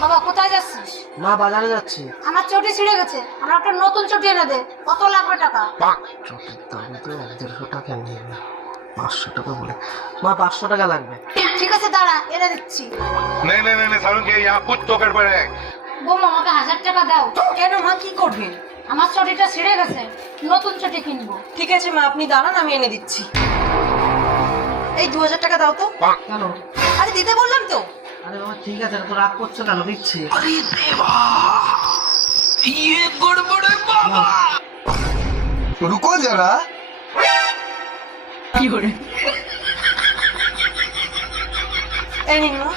বাবা কোথায় যাচ্ছিস? মা বাজারে যাচ্ছি। আমার চটি ছিঁড়ে গেছে, আমার একটা নতুন চটি এনে দে। কত লাগবে টাকা? চটির দাম তো 150 টাকা নিয়ে 500 টাকা বলে। মা 500 টাকা লাগবে। ঠিক আছে দাঁড়া, এনে দিচ্ছি। नहीं नहीं नहीं सारुण के यहाँ कुछ तो गड़बड़ है। বৌমা আমাকে 1000 টাকা দাও। কেন মা, কি করবেন? আমার চটিটা ছিঁড়ে গেছে, নতুন চটি কিনবো। ঠিক আছে মা, আপনি দাঁড়ান, আমি এনে দিচ্ছি। এই 2000 টাকা দাও তো। কেন? আরে দিতে বললাম তো। আরে বাবা ঠিক আছে, তো রাগ করছো কেন? দিচ্ছি। रुको जरा। এই নিন মা।